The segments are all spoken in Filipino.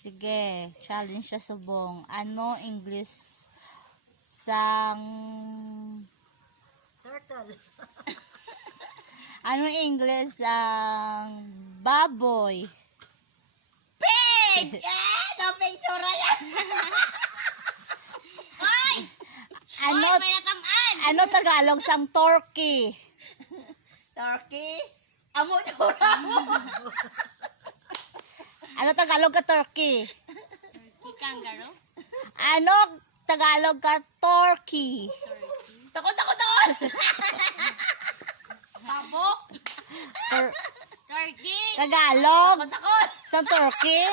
Sige, challenge siya subong. Ano English sang... Turtle. Ano English ang baboy? Pig! Na-picture yan! Hoy! Ano, Hoy, may natamaan! ano Tagalog sang turkey? Turkey? Amo nyura mo! Ano Tagalog ka turkey? Turkey kangaroo? Ano Tagalog ka turkey? Takot! Pabok! Turkey? Tagalog Takot! sang turkey?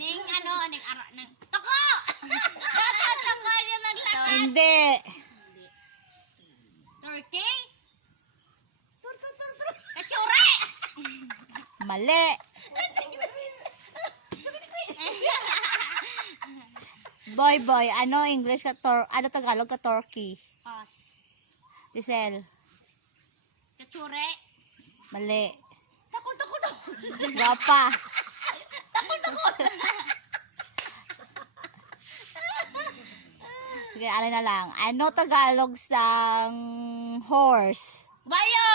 Ning ara, nang... Toko! Dapat toko niya maglakad. Hindi. Turkey? Katsure! Mali. Boy, ano English ka ano Tagalog ka turkey? Pass. Lisel, Katsure? mali. Takot! Guwapa. Sige, ano na lang. Ano Tagalog sang horse? Bayo!